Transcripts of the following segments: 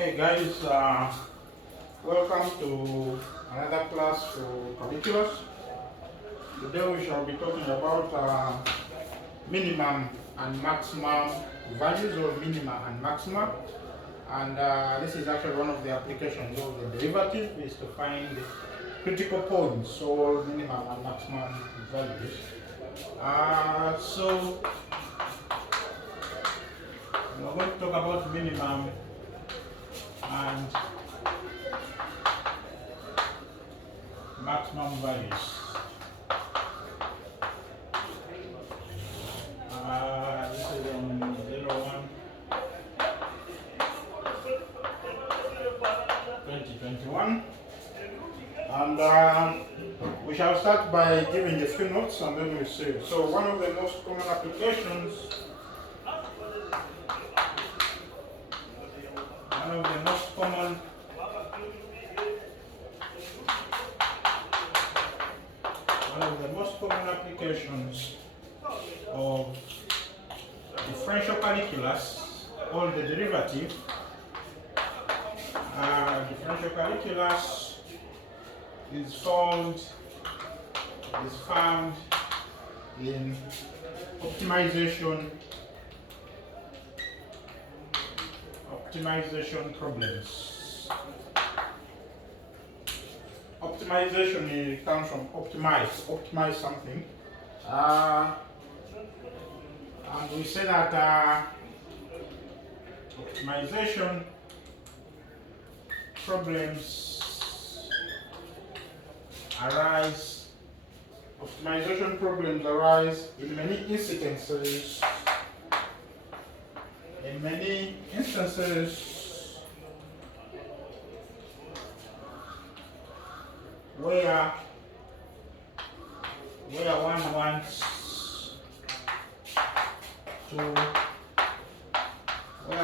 Okay, guys, welcome to another class for calculus. Today we shall be talking about minimum and maximum values, or minima and maxima. And this is actually one of the applications of the derivative, is to find critical points, or minimum and maximum values. So we're going to talk about minimum and maximum values. This is on 01 2021, and we shall start by giving a few notes and then we'll see. So one of the most common applications, of differential calculus, or the derivative. Differential calculus is found in optimization problems. Optimization comes from optimize something. And we say that optimization problems arise in many instances where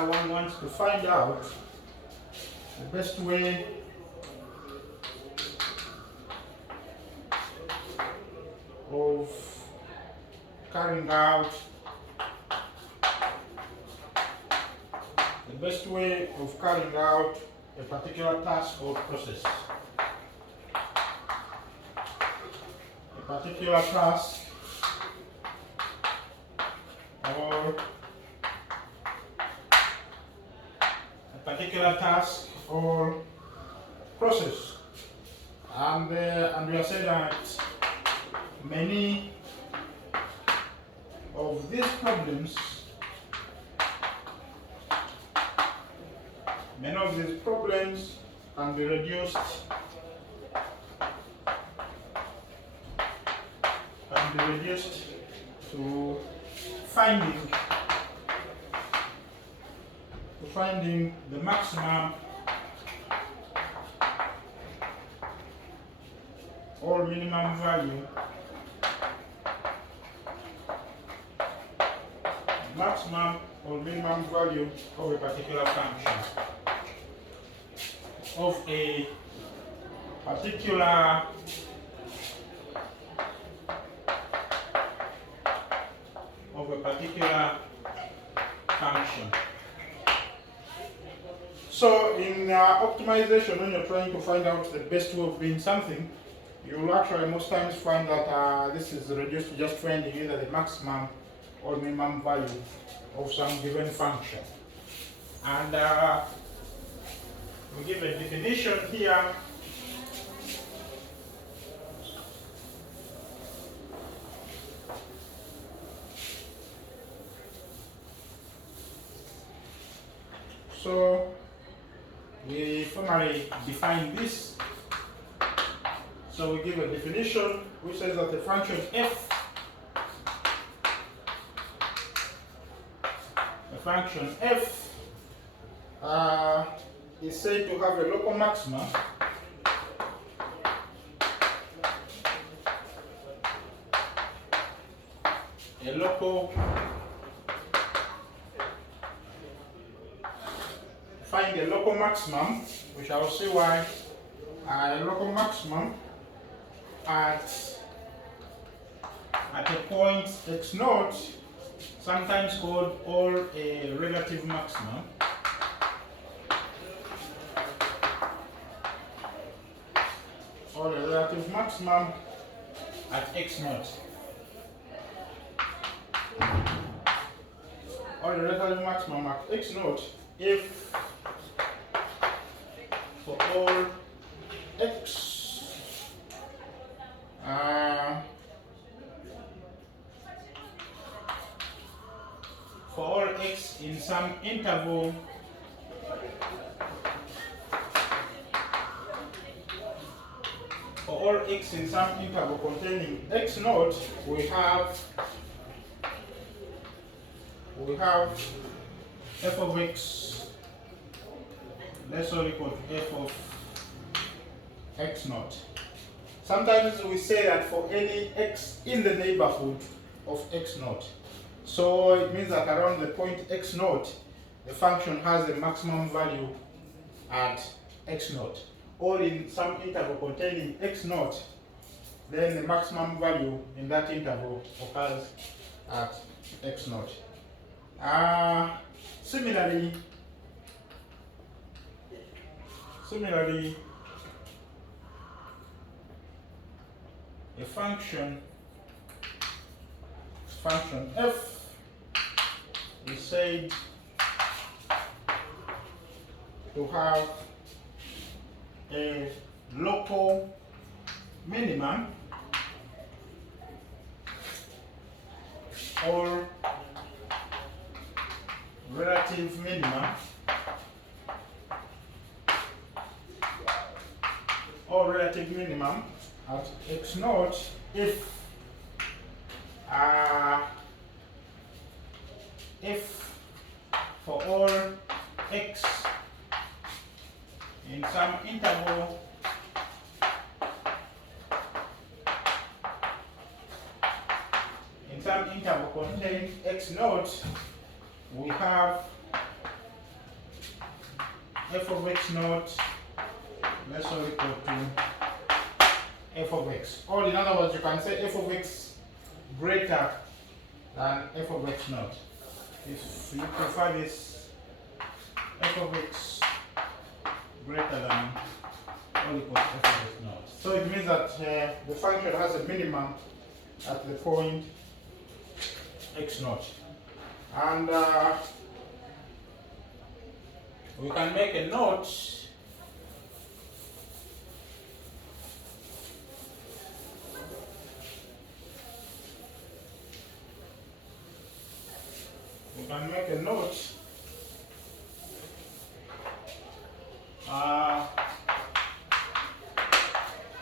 one wants to find out the best way of carrying out a particular task or process. And we are saying that many of these problems can be reduced to finding the maximum or minimum value of a particular function, of a particular function. So in optimization, when you're trying to find out the best way of doing something, you will actually most times find that this is reduced to just finding either the maximum or minimum value of some given function. And we give a definition here. So we formally define this. So we give a definition which says that the function f, is said to have a local maxima find a local maximum. We shall see why. A local maximum at a point x naught, sometimes called or a relative maximum, or the relative maximum at x naught, or the relative maximum at x naught if for all x in some interval containing x naught, we have f of x less or equal to f of x naught. Sometimes we say that for any x in the neighborhood of x naught. So it means that around the point x naught, the function has a maximum value at x naught. Or in some interval containing x naught, then the maximum value in that interval occurs at x naught. Similarly, a function f is said to have a local minimum or relative minimum at x naught if for all x in some interval containing x naught, we have f of x naught less or equal to f of x. Or in other words, you can say f of x greater than f of x naught. If you prefer this, f of x greater than or equal to f of x naught. So it means that the function has a minimum at the point x naught. And we can make a note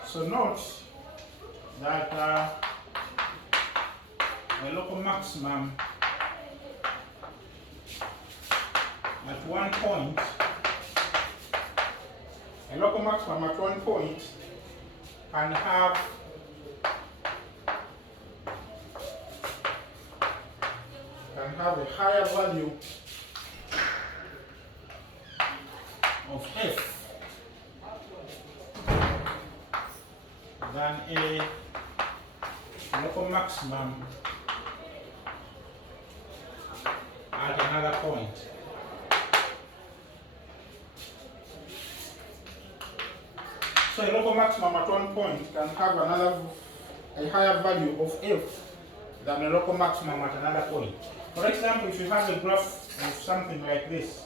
so note that a local maximum at one point, can have a higher value of f than a local maximum at another point. So a local maximum at one point can have a higher value of f than a local maximum at another point. For example, if you have a graph of something like this,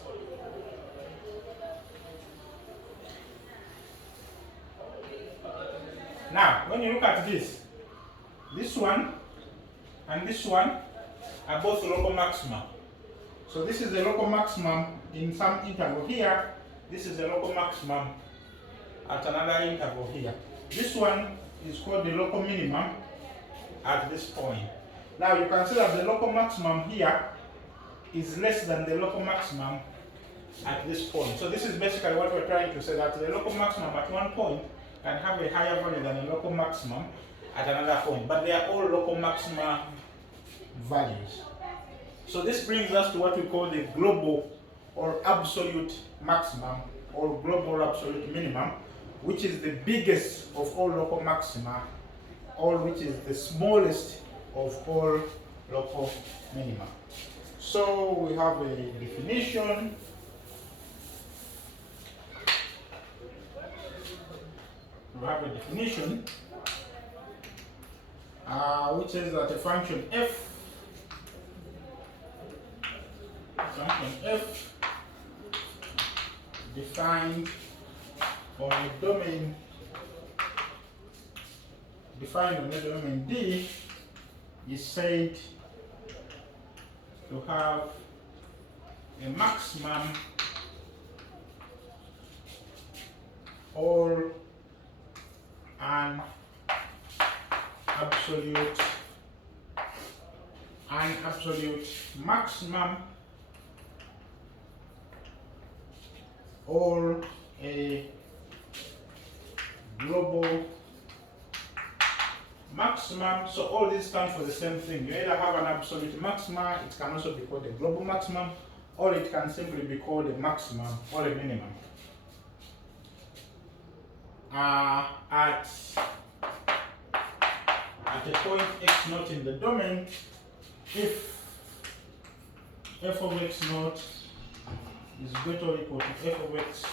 now when you look at this one and this one are both local maxima. So this is the local maximum in some interval here, this is the local maximum at another interval here. This one is called the local minimum at this point. Now you can see that the local maximum here is less than the local maximum at this point. So this is basically what we're trying to say, that the local maximum at one point can have a higher value than the local maximum at another point, but they are all local maxima values. So this brings us to what we call the global or absolute maximum or global absolute minimum, which is the biggest of all local maxima, or which is the smallest of all local minima. So we have a definition. we have a definition which says that a function f defined on a domain D is said to have a maximum or an absolute maximum or a global maximum. So all these stand for the same thing. You either have an absolute maxima, it can also be called a global maximum, or it can simply be called a maximum or a minimum. At a point x naught in the domain, if f of x naught is greater or equal to f of x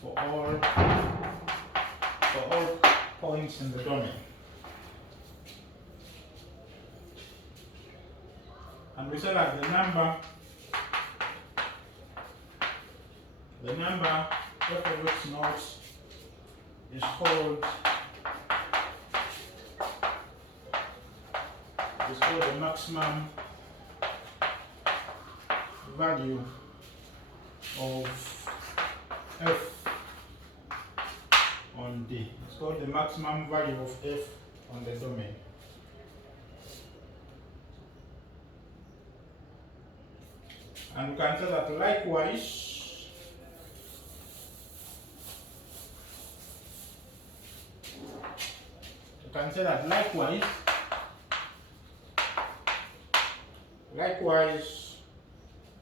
for all points in the domain. And we say that the number f of x naught is called the maximum value of f on D. It's called the maximum value of f on the domain. And we can say that likewise,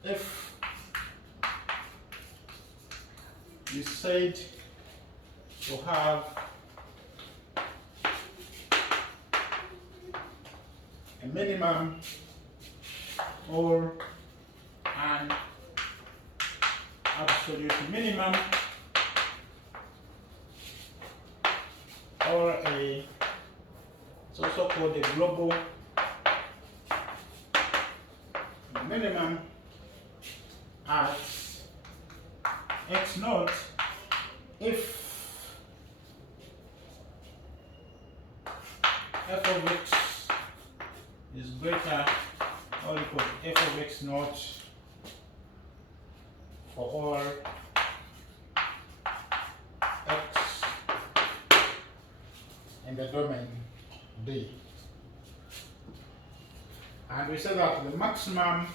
if is said to have a minimum or an absolute minimum or it's also called a global minimum at x naught if f of x is greater or equal to f of x naught for all x in the domain D. And we say that the maximum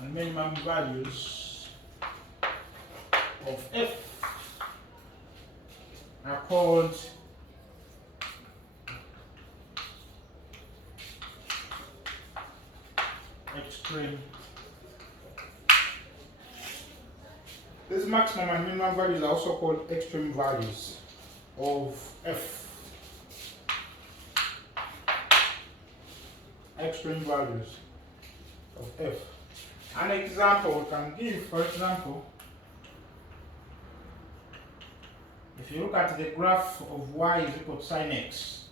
and minimum values of f are called extreme. These maximum and minimum values are also called extreme values of f. Extreme values of f. An example we can give, for example, if you look at the graph of y is equal to sine x,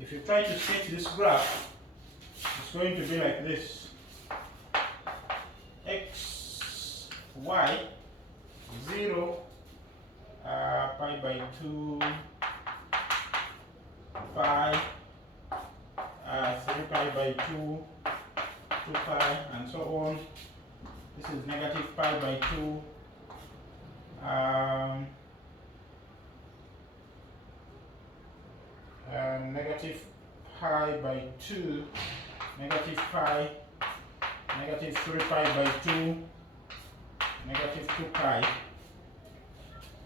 if you try to sketch this graph, it's going to be like this. X, y, 0, pi by 2, pi, 3 pi by 2, 2 pi, and so on. This is negative pi by 2, negative pi by 2, negative pi, negative 3 pi by 2, negative 2 pi.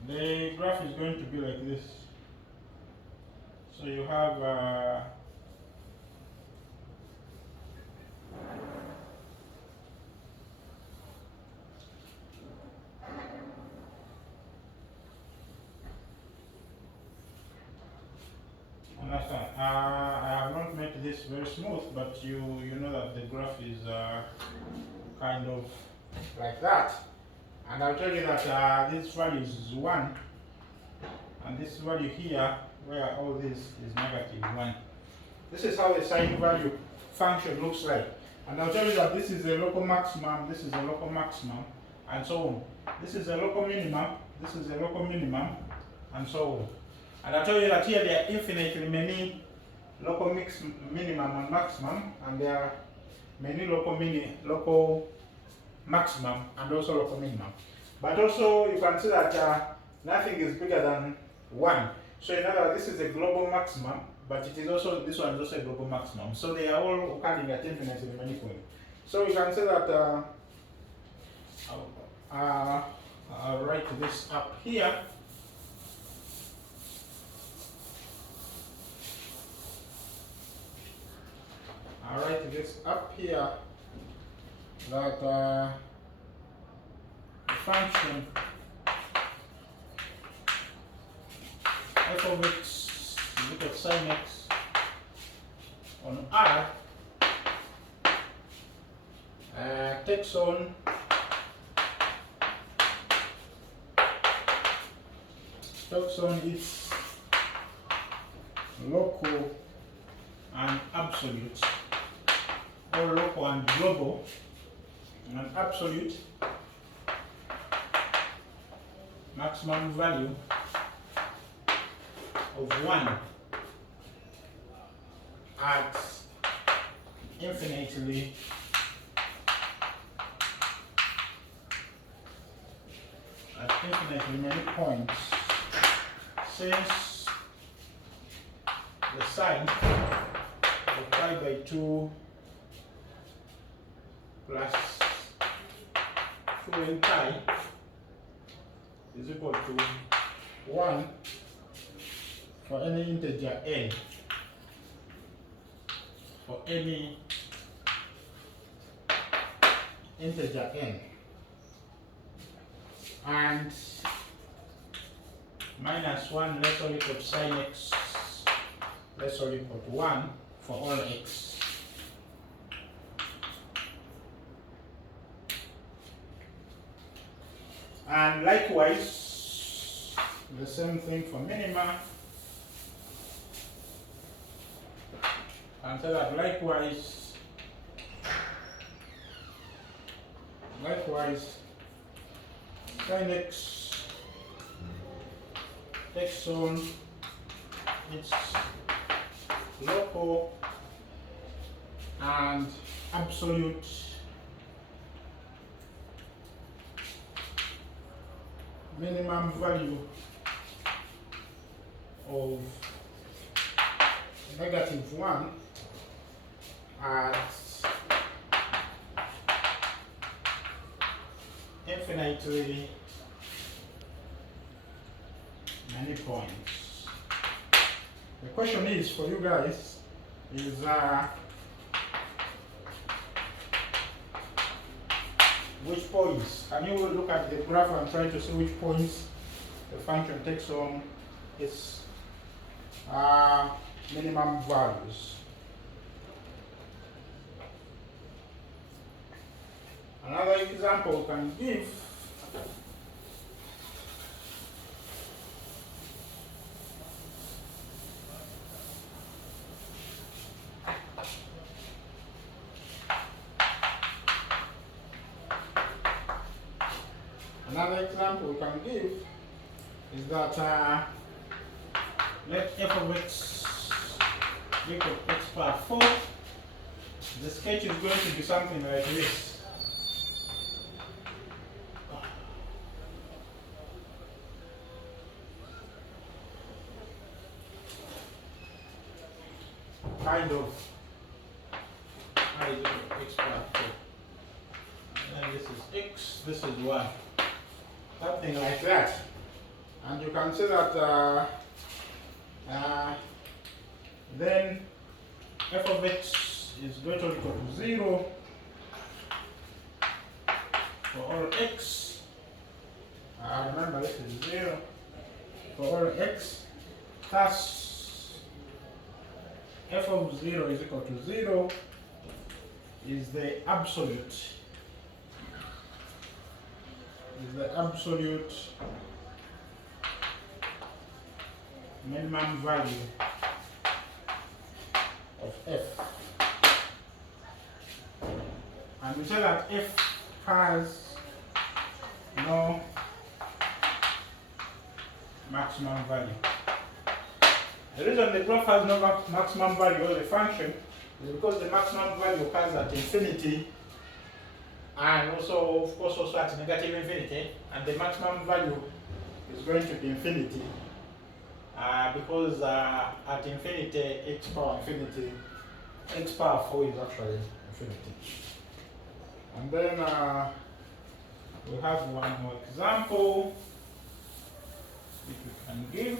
The graph is going to be like this. So you have understand. I have not made this very smooth, but you know that the graph is kind of like that. And I'll tell you that this value is 1, and this value here, where all this is -1. This is how the sine value function looks like. And I'll tell you that this is a local maximum, this is a local maximum, and so on. This is a local minimum, this is a local minimum, and so on. And I'll tell you that here there are infinitely many local minimum and maximum, and there are many local maximum and also local minimum. But also you can see that nothing is bigger than 1. So in other words, this is a global maximum, but it is also, this one is also a global maximum. So they are all occurring at infinitely many points. So you can say that I'll write this up here. I'll write this up here that the function f of x is equal to sin x on R takes on its local and absolute, or local and global, and absolute maximum value of 1 at infinitely many points, since the sine of pi by 2 plus 2 n pi is equal to 1 for any integer n, for any integer n, and -1 less or equal to sin x less or equal to 1 for all x. And likewise, the same thing for minima. And so that likewise sin x takes on its local and absolute minimum value of -1 at infinitely many points. The question is for you guys is which points? Can you look at the graph and try to see which points the function takes on its minimum values? Another example we can give is that let f of x equal to x power 4. The sketch is going to be something like this. Kind of I is equal to x power 4. And then this is x, this is y. Something like that. And you can see that then f of x is greater or equal to 0 for all x. Remember, this is 0 for all x. Thus, f of 0 is equal to 0 is the absolute minimum value of f. And we say that f has no maximum value. The reason the graph has no maximum value of the function is because the maximum value occurs at infinity, and also, of course, also at negative infinity, and the maximum value is going to be infinity because at infinity, x power 4 is actually infinity. And then we have one more example which we can give.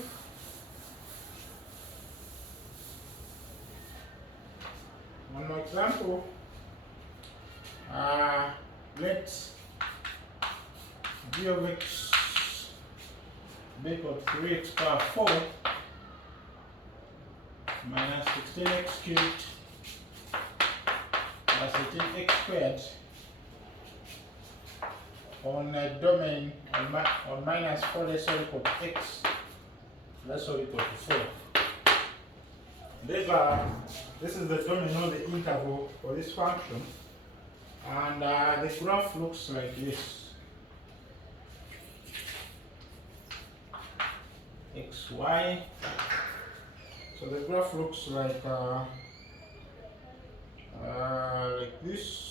One more example. Let g of x be equal to 3x power 4 minus 16x cubed plus 18x squared on a domain on minus 4 less or equal to x less or equal to 4. This is the domain or the interval for this function, and the graph looks like this. XY. So the graph looks like this.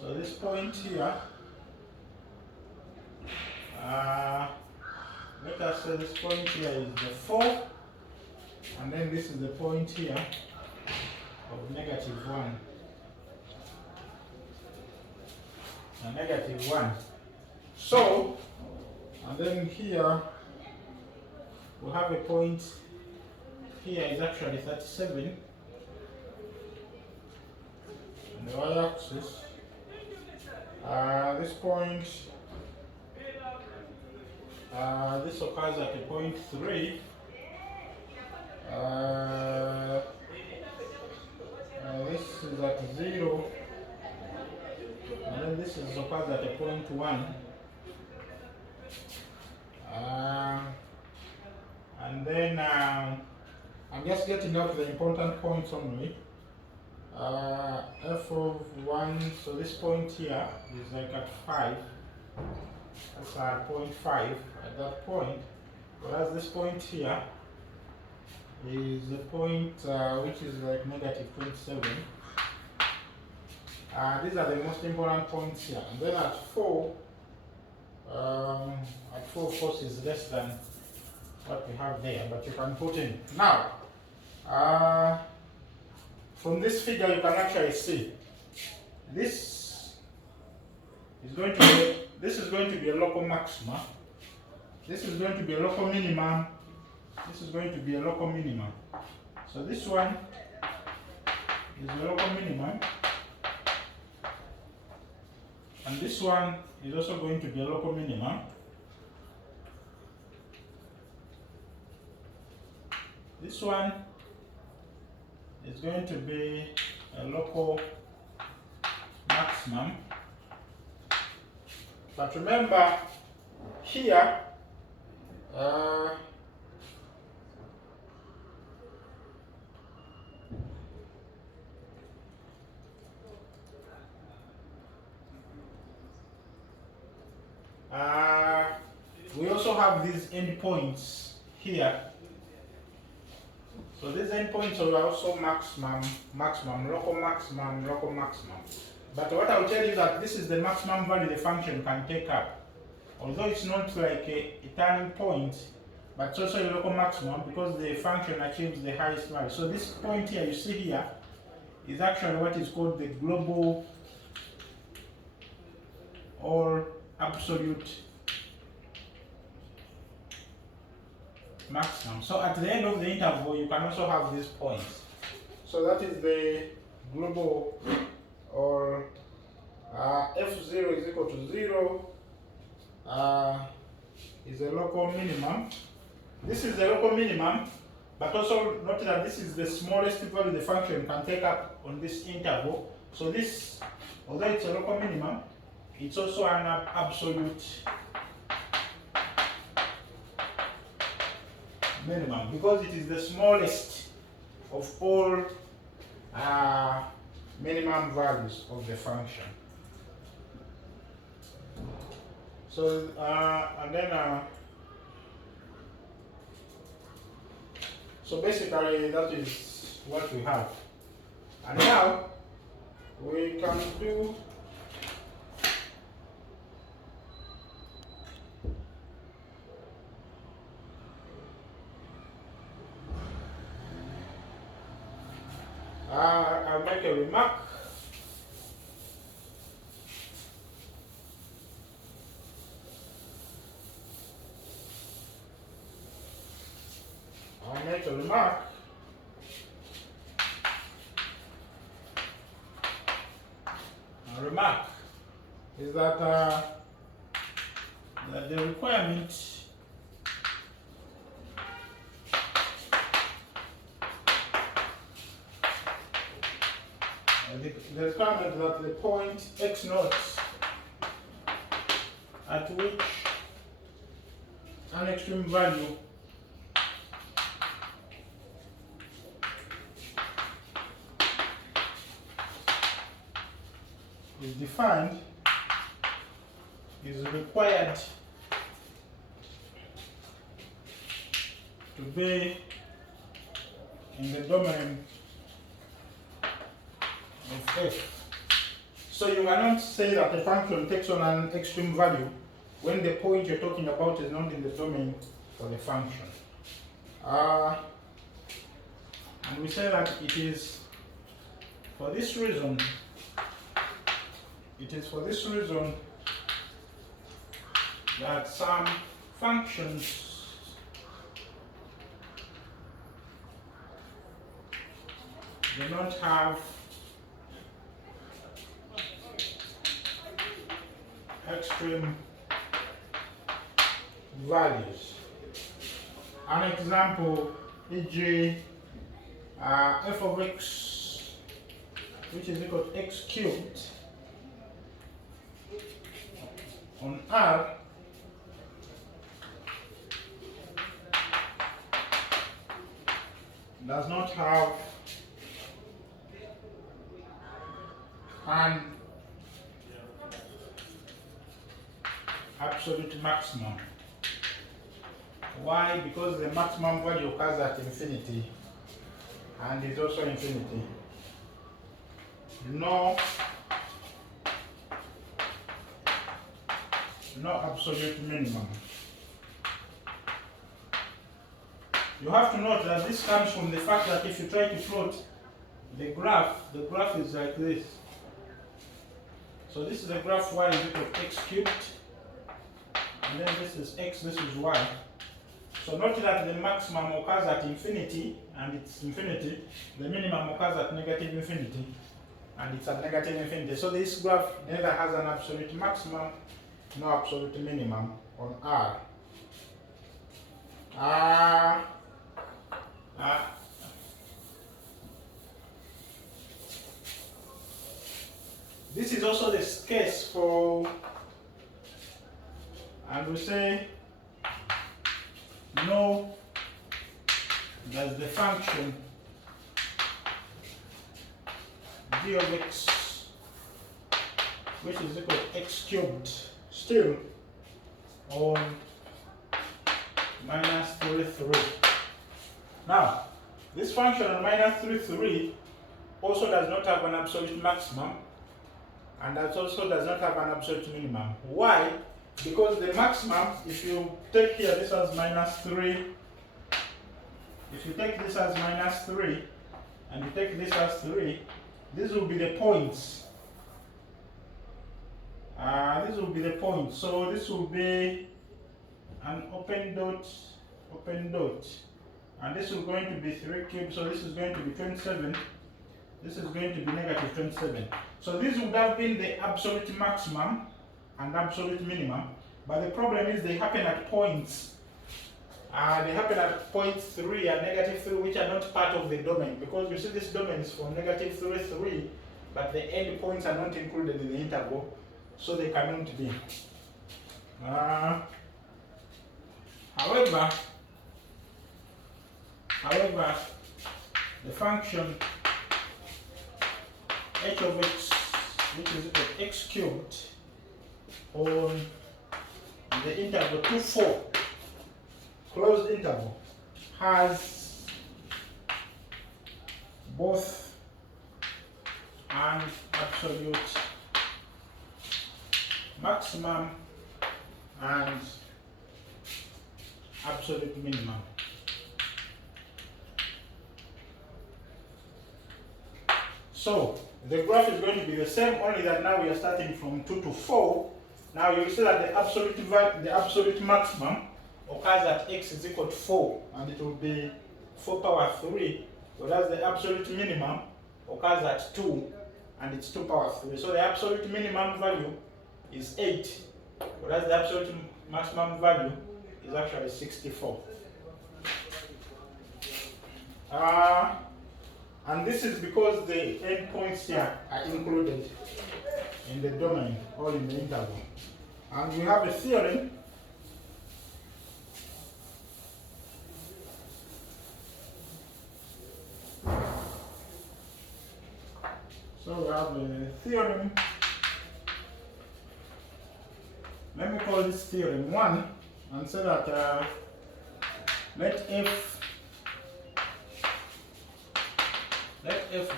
So this point here, let us say this point here is the 4, and then this is the point here of negative 1. And negative 1. So, and then here we have a point here is actually 37 on the y-axis. This point, this occurs at a point 3. This is at 0, and then this is occurs at a point 1. And then I'm just getting up the important points only. F of 1, so this point here is like at 5. That's at 0.5 at that point. Whereas this point here is the point which is like negative 27. These are the most important points here. And then at 4, of course, is less than what we have there, but you can put in. Now, from this figure, you can actually see this is going to be a local maxima. This is going to be a local minimum. This is going to be a local minimum. So this one is a local minimum, and this one is also going to be a local minimum. This one is going to be a local maximum. But remember, here, we also have these endpoints here. So these endpoints are also maximum, local maximum, local maximum. But what I'll tell you that this is the maximum value the function can take up. Although it's not like a turning point, but it's also a local maximum because the function achieves the highest value. So this point here, you see here, is actually what is called the global or absolute maximum. So at the end of the interval, you can also have these points. So that is the global or F0 is equal to 0 is a local minimum. This is the local minimum, but also note that this is the smallest value the function can take up on this interval. So this, although it's a local minimum, it's also an absolute minimum because it is the smallest of all minimum values of the function. So and then so basically that is what we have. And now we can do I'll make a remark. I'll make a remark. A remark is that the requirement the requirement that the point x naught at which an extreme value is defined is required to be in the domain of f. So you cannot say that a function takes on an extreme value when the point you're talking about is not in the domain for the function. And we say that it is for this reason. It is for this reason that some functions do not have extreme values. An example, e.g., f of x, which is equal to x cubed on R does not have an absolute maximum. Why? Because the maximum value occurs at infinity and is also infinity. No absolute minimum. You have to note that this comes from the fact that if you try to plot the graph is like this. So this is the graph y is equal to x cubed, and then this is x, this is y. So note that the maximum occurs at infinity, and it's infinity. The minimum occurs at negative infinity, and it's at negative infinity. So this graph neither has an absolute maximum nor absolute minimum on R. This is also the case for, and we say, no, does the function g of x, which is equal to x cubed, still on minus 3, 3. Now, this function on minus 3, 3 also does not have an absolute maximum, and that also does not have an absolute minimum. Why? Because the maximum, if you take here this as minus 3, if you take this as minus 3, and you take this as 3, These will be the points. This will be the points. So this will be an open dot, and this is going to be 3 cubes. So this is going to be 27. This is going to be negative 27. So this would have been the absolute maximum and absolute minimum, but the problem is they happen at points. They happen at point 3 and negative 3, which are not part of the domain, because you see this domain is from negative 3, 3, but the end points are not included in the interval, so they cannot be. However, the function h of x, which is equal to x cubed, on the interval 2, 4, closed interval, has both an absolute maximum and absolute minimum. So the graph is going to be the same, only that now we are starting from 2 to 4. Now you see that the absolute maximum occurs at x is equal to 4, and it will be 4 power 3, whereas the absolute minimum occurs at 2, and it's 2 power 3. So the absolute minimum value is 8, whereas the absolute maximum value is actually 64. And this is because the endpoints here are included in the domain or in the interval. And we have a theorem let me call this theorem 1 and say that let f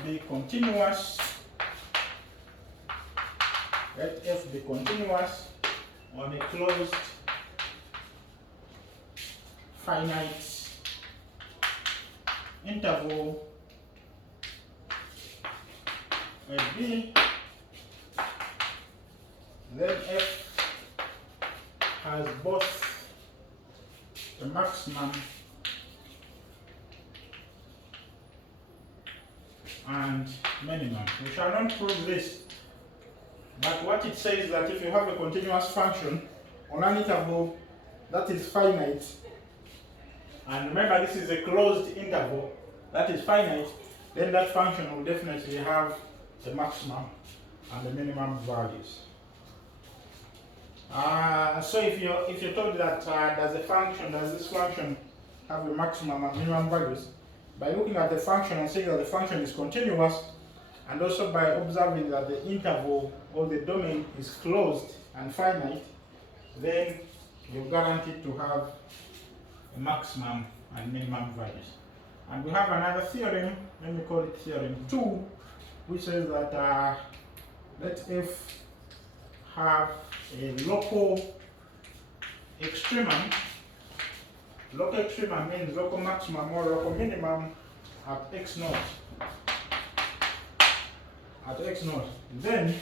be continuous. Let f be continuous on a closed finite interval AB, then f has both the maximum and minimum. We shall not prove this, but what it says is that if you have a continuous function on an interval that is finite, and remember this is a closed interval that is finite, then that function will definitely have the maximum and the minimum values. So if you're told that does this function have a maximum and minimum values, by looking at the function and saying that the function is continuous, and also by observing that the interval or the domain is closed and finite, then you're guaranteed to have a maximum and minimum values. And we have another theorem, let me call it theorem 2, which says that let f have a local extremum. Local extremum means local maximum or local minimum at x naught. At x naught. Then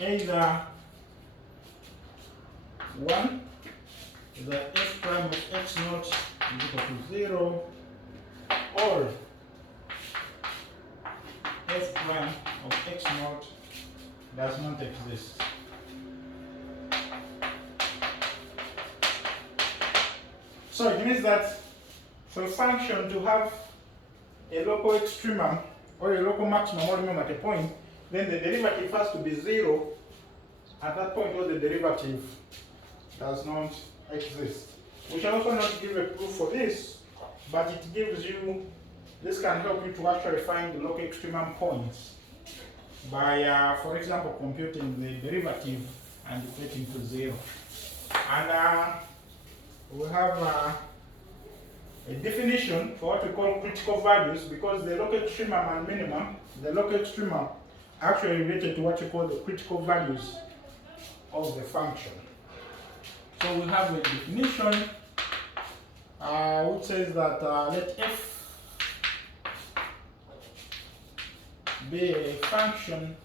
either 1, the f prime of x naught is equal to 0, or f prime of x naught does not exist. So it means that for a function to have a local extremum or a local maximum or minimum at a point, then the derivative has to be 0 at that point where the derivative does not exist. We shall also not give a proof for this, but it gives you, this can help you to actually find the local extremum points by, for example, computing the derivative and equating to 0. And we have a definition for what we call critical values, because the local extremum and minimum, the local extremum are actually related to what you call the critical values of the function. So we have a definition which says that let f be a function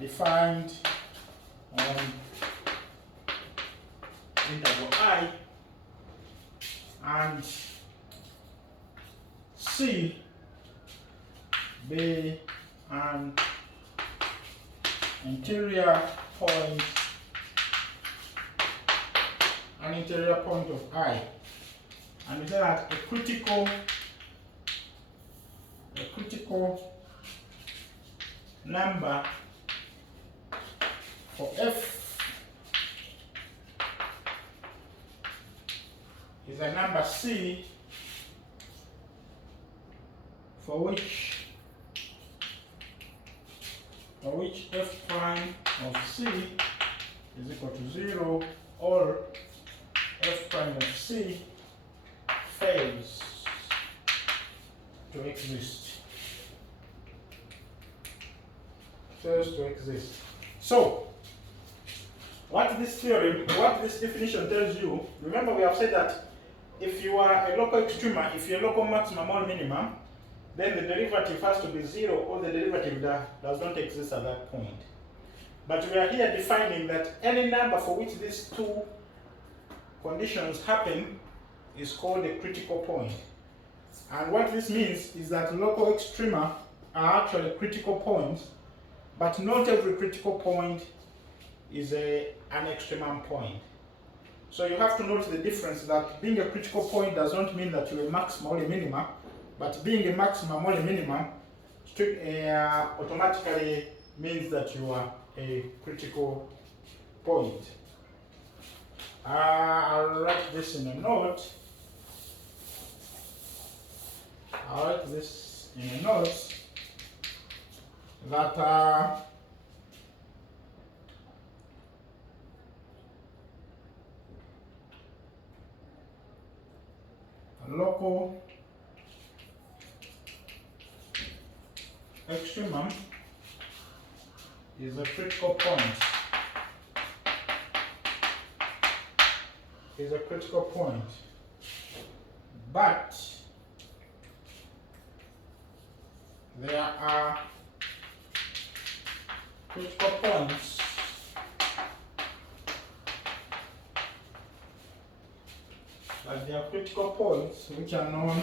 defined on interval I, and C be an interior point of I, and we say that a critical number for F is a number C for which F prime of C is equal to 0, or F prime of C fails to exist. So, what this definition tells you, remember we have said that if you are a local extrema, if you're a local maximum or minimum, then the derivative has to be 0, or the derivative does not exist at that point. But we are here defining that any number for which these two conditions happen is called a critical point. And what this means is that local extrema are actually critical points, but not every critical point is an extremum point. So you have to note the difference, that being a critical point does not mean that you're a maximum or a minimum, but being a maximum or a minimum automatically means that you are a critical point. I'll write this in a note. That local extremum is a critical point. But there are critical points which are not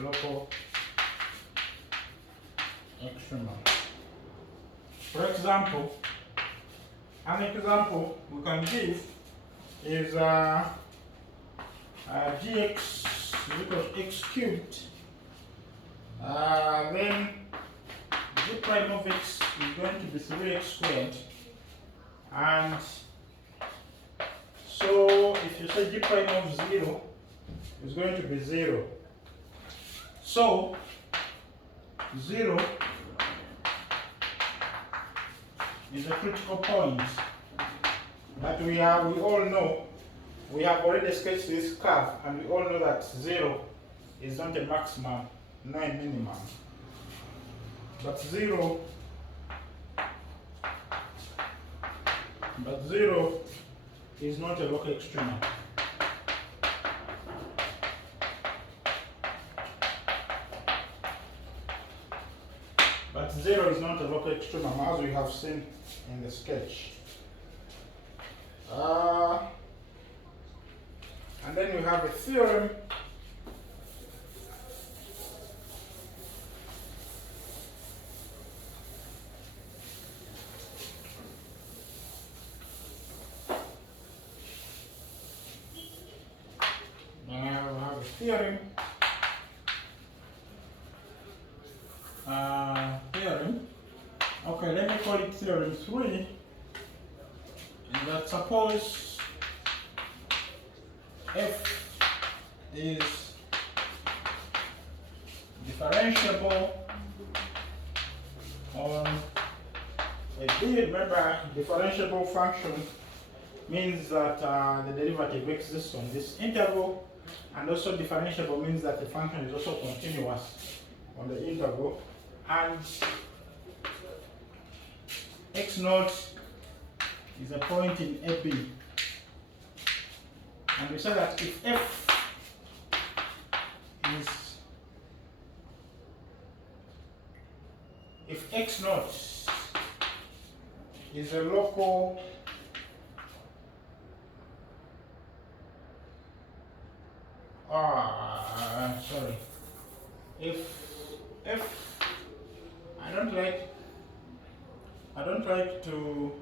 local extremum. For example, an example we can give is gx is equal to x cubed. Then g prime of x is going to be 3x squared, and so if you say g prime of 0 is going to be 0. So 0 is a critical point. But we all know, we have already sketched this curve, and we all know that 0 is not a maximum, nor a minimum. But 0 is not a local extremum. But 0 is not a local extremum, as we have seen in the sketch. And then we have a theorem Okay, let me call it theorem 3. And that suppose f is differentiable on a b. Remember, differentiable function means that the derivative exists on this interval, and also differentiable means that the function is also continuous on the interval, and x naught is a point in AB. And we say that if f is if x naught is a local sorry, if I don't like to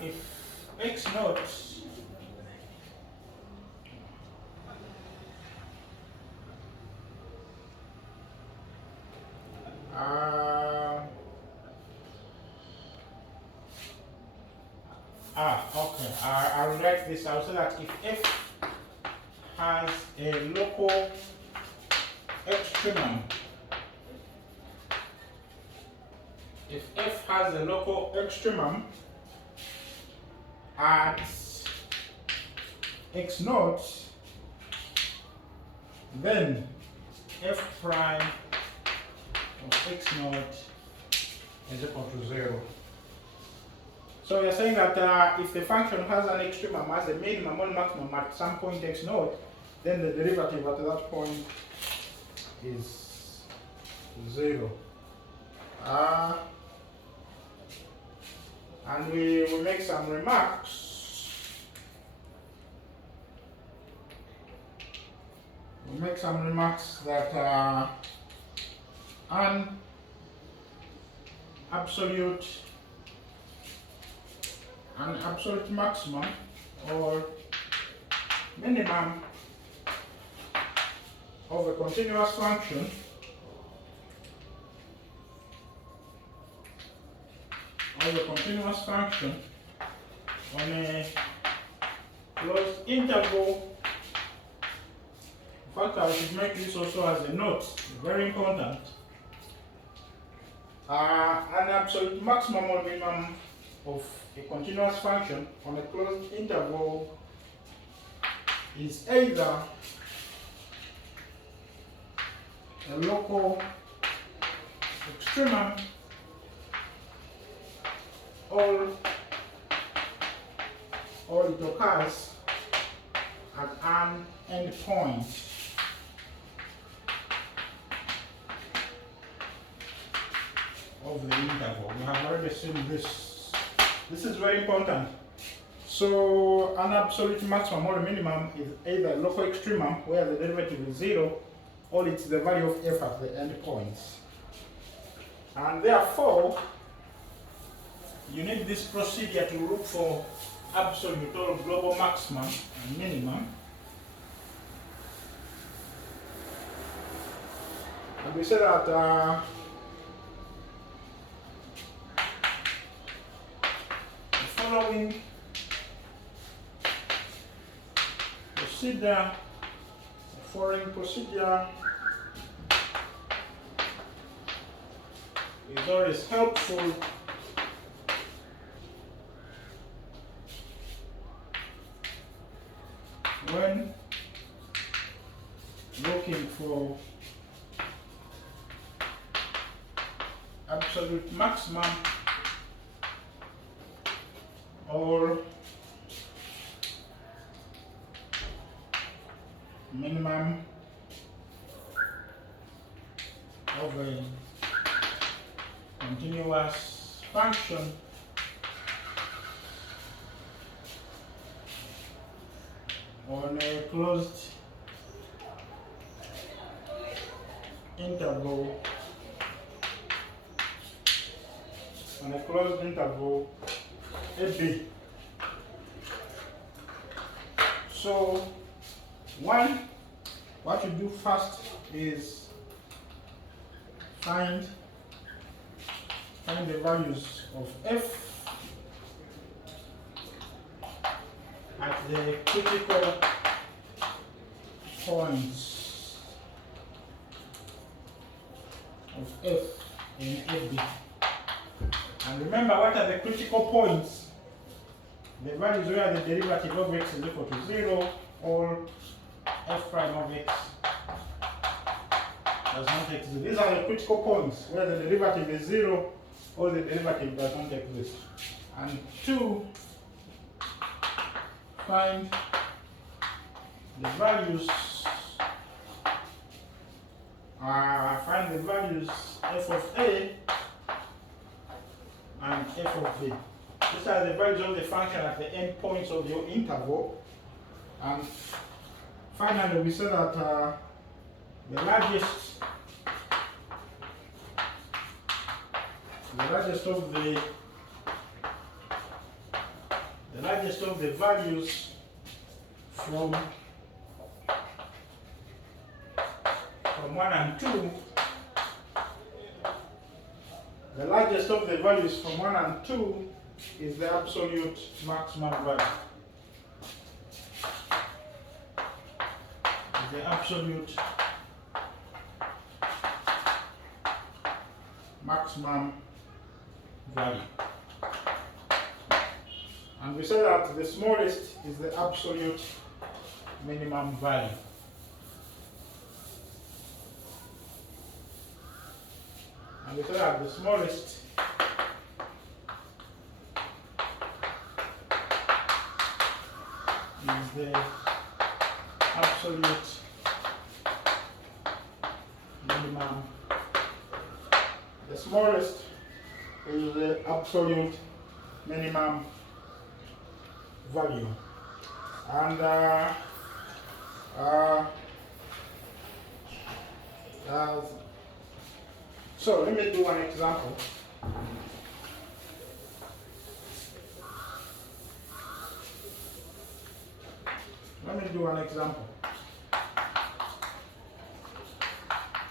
if x naught okay, I'll write this. I'll say that if f has a local extremum, if f has a local extremum at x naught, then f prime of x naught is equal to 0. So we are saying that if the function has an extremum, has a minimum and maximum at some point x naught, then the derivative at that point is 0. And we will make some remarks. We'll make some remarks that an absolute maximum or minimum of a continuous function on a closed interval. In fact, I should make this also as a note, very important. An absolute maximum or minimum of a continuous function on a closed interval is either a local extremum or it occurs at an endpoint of the interval. We have already seen this. This is very important. So an absolute maximum or minimum is either a local extremum where the derivative is 0, or it's the value of f at the endpoints. And therefore, you need this procedure to look for absolute or global maximum and minimum. And we say that the following procedure, is always helpful when looking for absolute maximum or minimum of a continuous function on a closed interval, AB. So what you do first is find the values of f at the critical points of f in AB. And remember, what are the critical points? The values where the derivative of x is equal to 0 or f prime of x does not exist. These are the critical points where the derivative is 0 or the derivative does not exist. And 2, find the values f of a and f of b. These are the values of the function at the endpoints of your interval. And finally, we say that the largest of the values from 1 and 2, the largest of the values from 1 and 2 is the absolute maximum value. The absolute maximum value. And we say that the smallest is the absolute minimum value. And we say that the smallest is the absolute minimum. The smallest is the absolute minimum value. And so let me do an example.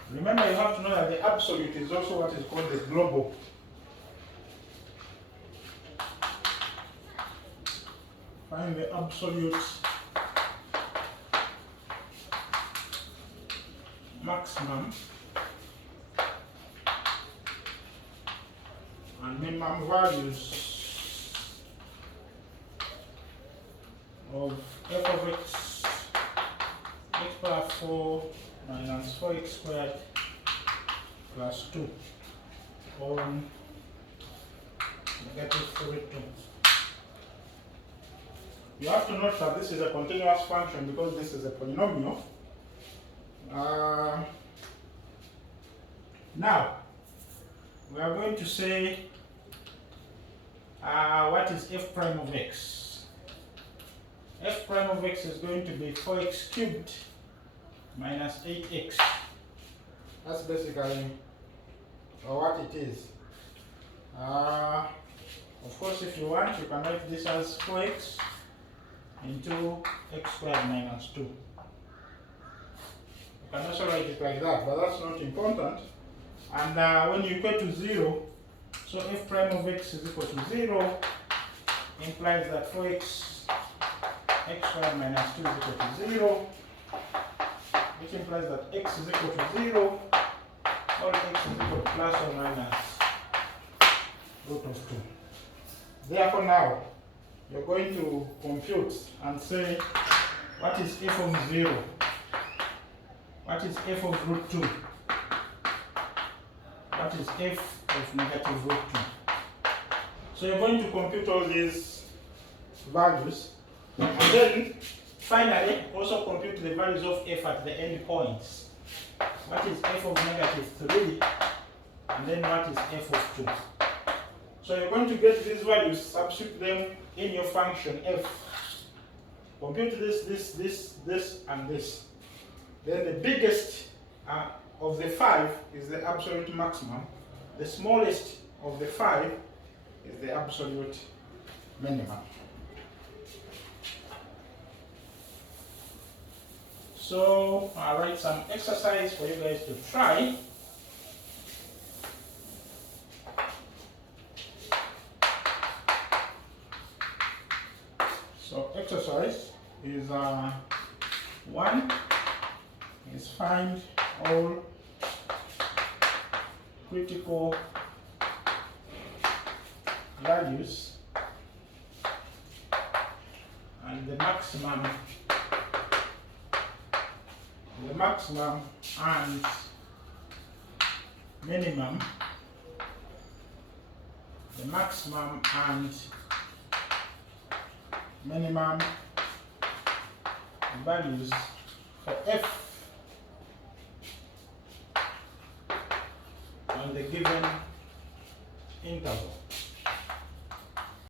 Remember, you have to know that the absolute is also what is called the global. Find the absolute maximum and minimum values of f of x, x power 4 minus 4x squared plus 2 on negative 32. You have to note that this is a continuous function because this is a polynomial. Now, we are going to say what is f prime of x. F prime of x is going to be 4x cubed minus 8x. That's basically what it is. Of course, if you want, you can write this as 4x into x squared minus 2. You can also write it like that, but that's not important. And when you equate to 0, so f prime of x is equal to 0 implies that 4x x squared minus 2 is equal to 0, which implies that x is equal to 0, or x is equal to plus or minus root of 2. Therefore now, you're going to compute and say, what is f of 0? What is f of root 2? What is f of negative root 2? So you're going to compute all these values, and then finally also compute the values of f at the end points. What is f of negative 3? And then what is f of 2? So you're going to get these values, substitute them in your function f. Compute this, and this. Then the biggest of the 5 is the absolute maximum. The smallest of the 5 is the absolute minimum. So I'll write some exercise for you guys to try. So exercise is 1 is find all critical values and the maximum and minimum the maximum and minimum values for f on the given